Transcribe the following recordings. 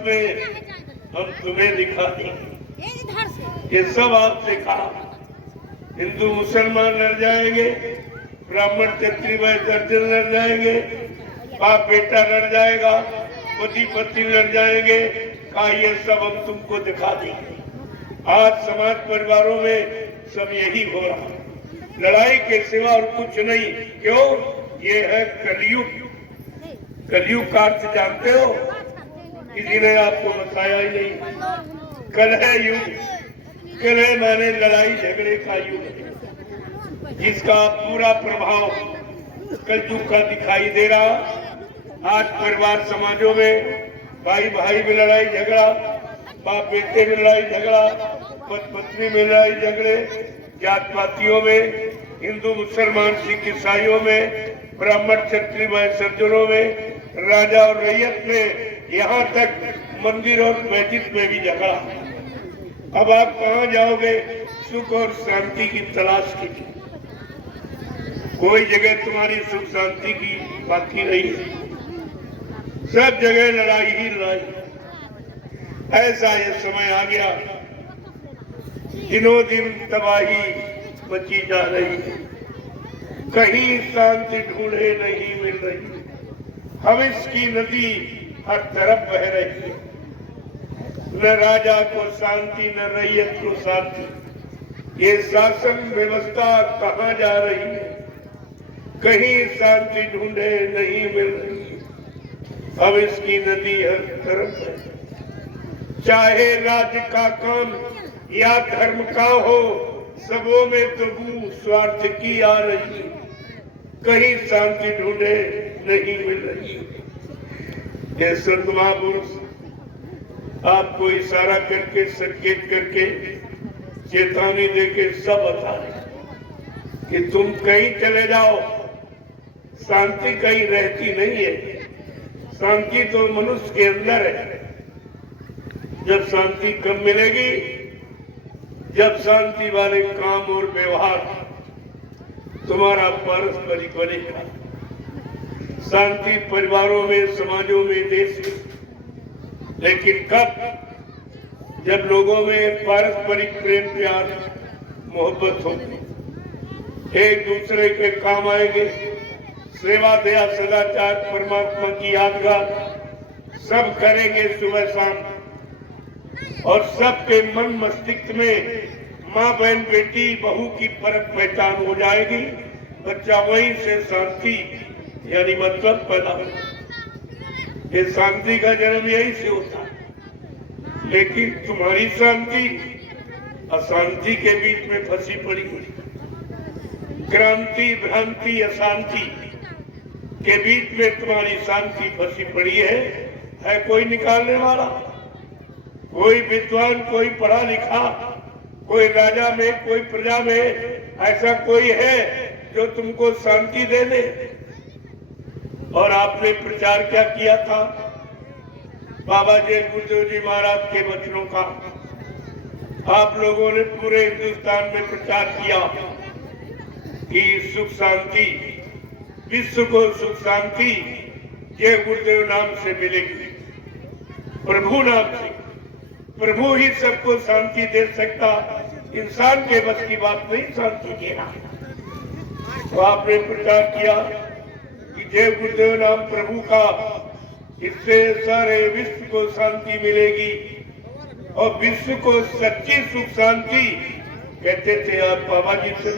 रूप में हम तुम्हें दिखा देंगे। ये सब आपसे कहा। हिंदू मुसलमान लड़ जाएंगे, ब्राह्मण क्षत्रिय वैश्य अर्जुन लड़ जाएंगे, बाप बेटा लड़ जाएगा, पति पत्नी लड़ जाएंगे। कहा ये सब हम तुमको दिखा देंगे। आज समाज परिवारों में सब यही हो रहा, लड़ाई के सिवा और कुछ नहीं। क्यों? ये है कलयुग। कलयुग का अर्थ जानते हो? किसी ने आपको बताया ही नहीं। कल है युग। कल है माने लड़ाई झगड़े का युग है, जिसका पूरा प्रभाव कलयुग का दिखाई दे रहा। आज परिवार समाजों में भाई भाई में लड़ाई झगड़ा, बाप बेटे में लड़ाई झगड़ा, पति पत्नी में लड़ाई झगड़े, जात पातियों में, हिंदू मुसलमान सिख ईसाइयों में, ब्राह्मण क्षत्रिय वैश्य अर्जुनों में, राजा और रैयत में, यहाँ तक मंदिर और मस्जिद में भी झगड़ा। अब आप कहाँ जाओगे सुख और शांति की तलाश के लिए? कोई जगह तुम्हारी सुख शांति की बाकी नहीं है, सब जगह लड़ाई ही लड़ाई। ऐसा ये समय आ गया, दिनों दिन तबाही मची जा रही है, कहीं शांति ढूंढे नहीं मिल रही। हविष की नदी हर तरफ बह रही है, न राजा को शांति न रैयत को शांति। ये शासन व्यवस्था कहाँ जा रही है? कहीं शांति ढूंढे नहीं मिल रही। अब इसकी नदी हर तरफ है, चाहे राज्य का काम या धर्म का हो, सबों में तो बू स्वार्थ की आ रही। कहीं शांति ढूंढे नहीं मिल रही। ये संत महापुरुष आपको इशारा करके संकेत करके चेतावनी देके सब बता रहे कि तुम कहीं चले जाओ, शांति कहीं रहती नहीं है। शांति तो मनुष्य के अंदर है। जब शांति कब मिलेगी? जब शांति वाले काम और व्यवहार तुम्हारा पारस्परिक बनेगा। शांति परिवारों में, समाजों में, देश में। लेकिन कब? जब लोगों में पारस्परिक प्रेम प्यार मोहब्बत होगी, एक दूसरे के काम आएंगे, सेवा दया सदाचार परमात्मा की यादगार सब करेंगे सुबह शाम। और सबके मन मस्तिष्क में माँ बहन बेटी बहू की परख पहचान हो जाएगी। बच्चा वहीं से शांति यानी मतलब पैदा होगा। ये शांति का जन्म यही से होता है। लेकिन तुम्हारी शांति अशांति के बीच में फंसी पड़ी हुई, क्रांति भ्रांति अशांति के बीच में तुम्हारी शांति फंसी पड़ी है कोई निकालने वाला? कोई विद्वान, कोई पढ़ा लिखा, कोई राजा में, कोई प्रजा में ऐसा कोई है जो तुमको शांति दे दे? और आपने प्रचार क्या किया था? बाबा जय गुरुदेव जी महाराज के वचनों का आप लोगों ने पूरे हिंदुस्तान में प्रचार किया कि सुख शांति, विश्व को सुख शांति जय गुरुदेव नाम से मिलेगी, प्रभु नाम से। प्रभु ही सबको शांति दे सकता, इंसान के बस की बात नहीं शांति देना। तो आपने प्रचार किया कि जय गुरुदेव नाम प्रभु का, इससे सारे विश्व को शांति मिलेगी और विश्व को सच्ची सुख शांति। कहते थे आप बाबा जी से,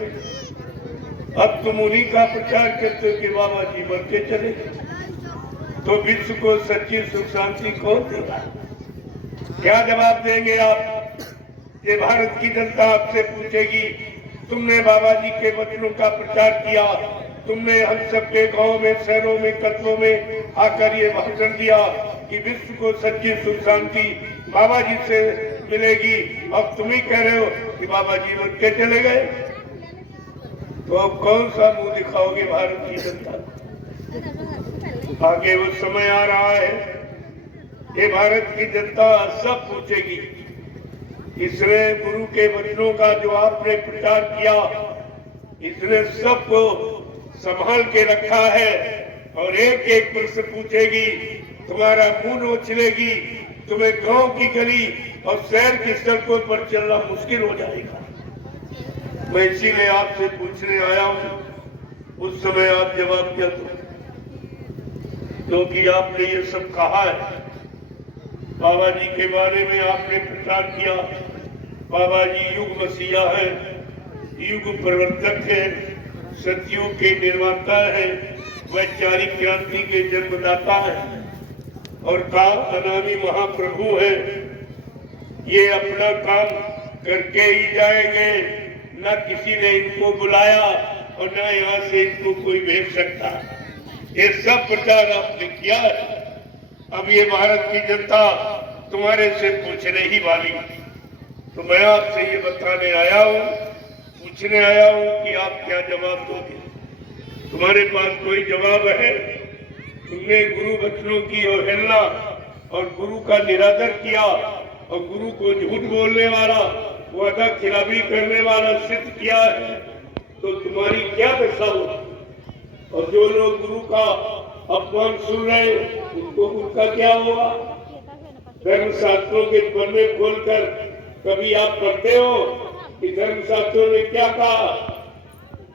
अब तुम उन्हीं का प्रचार करते हो कि बाबा जी मर के चले गए, तो विश्व को सच्ची सुख शांति कौन देगा? क्या जवाब देंगे आप? ये भारत की जनता आपसे पूछेगी, तुमने बाबा जी के वचनों का प्रचार किया, तुमने हम सबके गांव में, शहरों में, कस्बों में आकर ये भाषण दिया कि विश्व को सच्ची सुख शांति बाबा जी से मिलेगी, अब तुम ही कह रहे हो कि बाबा जी मर के चले गए। तो अब कौन सा मुंह दिखाओगे भारत की जनता? आगे वो समय आ रहा है, ये भारत की जनता सब पूछेगी, इसने गुरु के वचनों का जो आपने प्रचार किया, इसने सबको संभाल के रखा है और एक एक प्रश्न पूछेगी, तुम्हारा मुंह नोच लेगी, तुम्हें गांव की गली और शहर की सड़कों पर चलना मुश्किल हो जाएगा। मैं इसीलिए आपसे पूछने आया हूं, उस समय आप जवाब क्या दो, क्योंकि आपने ये सब कहा है। बाबा जी के बारे में आपने प्रचार किया। बाबा जी युग मसीहा है, युग प्रवर्तक है, सत्युग के निर्माता है, वैचारिक क्रांति के जन्मदाता है और काल अनामी महाप्रभु है। ये अपना काम करके ही जाएंगे, न किसी ने इनको बुलाया और न यहाँ से इनको कोई भेज सकता। ये सब प्रचार आपने किया है। अब ये भारत की जनता तुम्हारे से पूछने ही वाली, तो मैं आपसे ये बताने आया हूँ, पूछने आया हूँ कि आप क्या जवाब दोगे। तुम्हारे पास कोई जवाब है? तुमने गुरु वचनों की अवहेलना और गुरु का निरादर किया और गुरु को झूठ बोलने वाला, वादा खिलाफी करने वाला सिद्ध किया है, तो तुम्हारी क्या दशा हो। और जो लोग गुरु का अपमान सुन रहे उनको उनका क्या होगा। धर्मशास्त्रों के पन्ने खोलकर कभी आप पढ़ते हो कि धर्मशास्त्रों ने क्या कहा?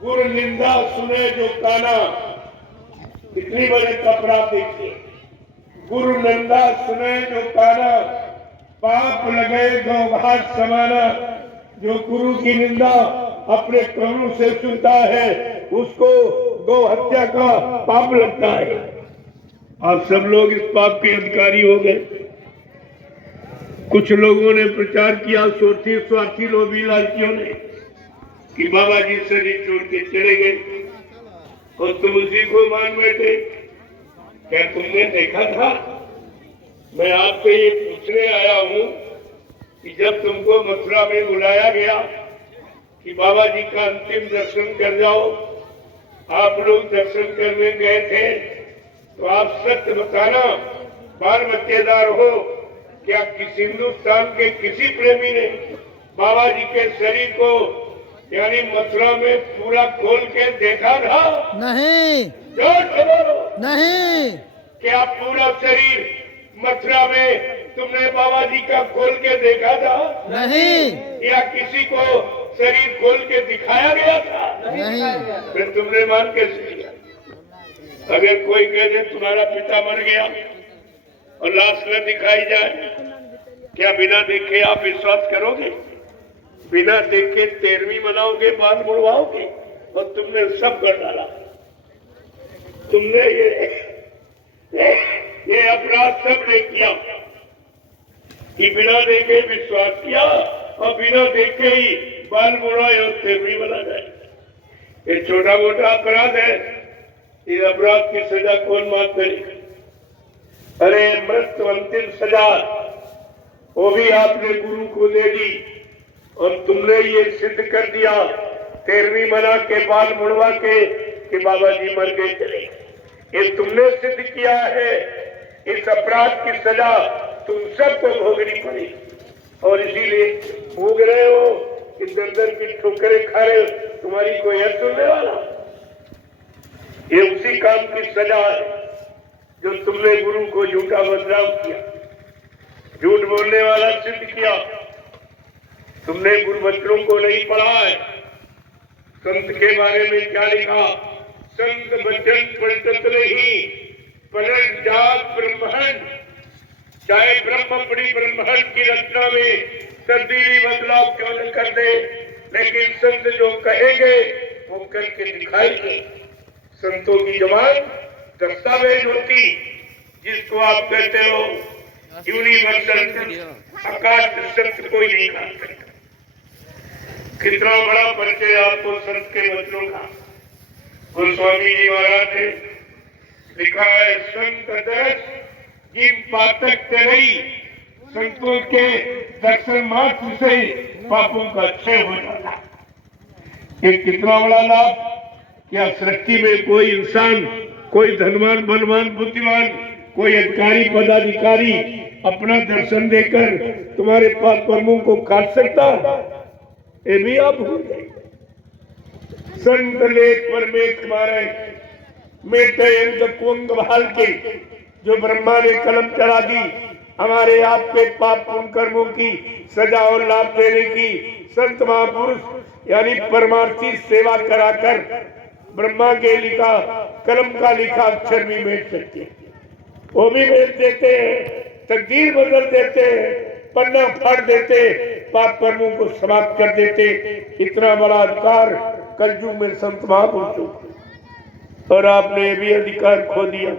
गुरु निंदा सुने जो काना, कितनी बड़े कपड़ा देखिए। गुरु निंदा सुने जो काना, पाप लगे गौ घाट समाना। जो गुरु की निंदा अपने कानों से सुनता है उसको गौ हत्या का पाप लगता है। आप सब लोग इस पाप के अधिकारी हो गए। कुछ लोगों ने प्रचार किया, स्वार्थी लोभी लालचियों ने, कि बाबा जी शरीर छोड़ के चले गए और तुम उसी को मान बैठे। क्या तुमने देखा था? मैं आपसे ये पूछने आया हूँ कि जब तुमको मथुरा में बुलाया गया कि बाबा जी का अंतिम दर्शन कर जाओ, आप लोग दर्शन करने गए थे, तो आप सत्य बताना, बाल बच्चेदार हो, क्या किसी हिंदुस्तान के किसी प्रेमी ने बाबा जी के शरीर को यानी मथुरा में पूरा खोल के देखा था? नहीं, नहीं। क्या पूरा शरीर मथुरा में तुमने बाबा जी का खोल के देखा था? नहीं। या किसी को शरीर खोल के दिखाया गया था? नहीं। फिर तुमने मान कैसे लिया? अगर कोई कह दे तुम्हारा पिता मर गया और लाश न दिखाई जाए, क्या बिना देखे आप विश्वास करोगे? बिना देखे 13वीं मनाओगे, बाल मुड़वाओगे? और तुमने सब कर डाला। तुमने ये अपराध सबने किया कि बिना देखे विश्वास किया और बिना देखे ही बाल मुड़ाए और 13वीं मना जाए। ये छोटा मोटा अपराध है। इस अपराध की सजा कौन माफ करे? अरे मृत्यु अंतिम सजा वो भी आपने गुरु को दे दी और तुमने ये सिद्ध कर दिया 13वीं मना के बाल मुड़वा के कि बाबा जी मर गए चले। ये तुमने सिद्ध किया है। इस अपराध की सजा तुम सबको भोगनी पड़ी और इसीलिए भोग रहे हो कि दर दर की ठोकरें खा रहे हो। तुम्हारी कोई है सुनने वाला? ये उसी काम की सजा है जो तुमने गुरु को झूठा बदनाम किया, झूठ बोलने वाला सिद्ध किया। तुमने गुरु वचनों को नहीं पढ़ा है। संत के बारे में क्या लिखा? संत वचन पढ़त नहीं, पलट जात ब्रह्मांड। चाहे ब्रह्म बड़ी ब्रह्मांड की रचना में तब्दीली बदलाव क्यों न कर दे, लेकिन संत जो कहेंगे वो करके दिखाएंगे। संतों की जबान दस्तावेज होती, जिसको आप कहते हो यूनिवर्सल आकाश सत्य कोई नहीं कहा सकता। कितना बड़ा परिचय आपको संत के वचनों का। गोस्वामी जी महाराज ने लिखा है, संत दर्श जिन पातक करई, संतों के दर्शन मात्र से पापों का क्षय हो जाता। ये कितना बड़ा लाभ। क्या सृष्टि में कोई इंसान, कोई धनवान बलवान बुद्धिमान, कोई अधिकारी पदाधिकारी अपना दर्शन देकर तुम्हारे पाप कर्मों को काट सकता? ये भी आप भूल गए। संत लेख पर मेघ मारे, मेटे कुंग बहाल के, जो ब्रह्मा ने कलम चला दी हमारे आपके पाप पुण्य कर्मों की सजा और लाभ देने की संत महापुरुष यानी परमार्थी सेवा कराकर ब्रह्मा के लिखा कलम का लिखा अक्षर भी मेट सकते हैं, वो भी मेट देते हैं, तकदीर बदल देते हैं, पन्ना फाड़ देते, पाप कर्मों को समाप्त कर देते। इतना बड़ा अधिकार कलयुग में संत महापुरुषों को, और आपने भी अधिकार खो दिया।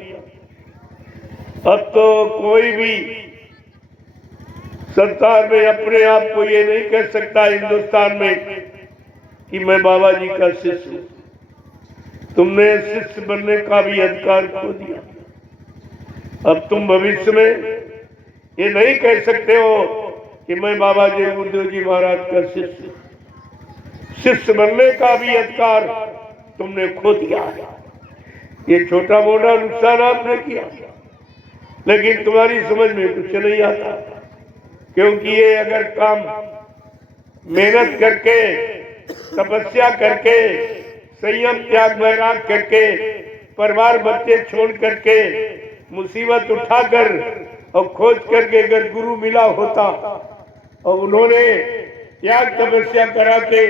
अब तो कोई भी संसार में अपने आप को ये नहीं कह सकता हिंदुस्तान में कि मैं बाबा जी का शिष्य हूं। तुमने शिष्य बनने का भी अधिकार खो दिया। अब तुम भविष्य में ये नहीं कह सकते हो कि मैं बाबा जय गुरुदेव जी महाराज का शिष्य। शिष्य बनने का भी अधिकार तुमने खो दिया है। ये छोटा मोटा नुकसान आपने किया, लेकिन तुम्हारी समझ में कुछ नहीं आता, क्योंकि ये अगर काम मेहनत करके, तपस्या करके, संयम त्याग वैराग करके, परिवार बच्चे छोड़ करके, मुसीबत उठाकर और खोज करके अगर गुरु मिला होता और उन्होंने त्याग तपस्या करा के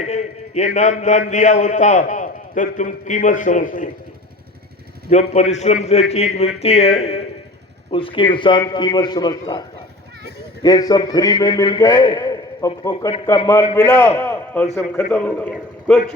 ये नाम दान दिया होता तो तुम कीमत समझते। जो परिश्रम से चीज मिलती है उसकी इंसान कीमत समझता है। ये सब फ्री में मिल गए और फोकट का माल मिला और सब खत्म हो गया। कुछ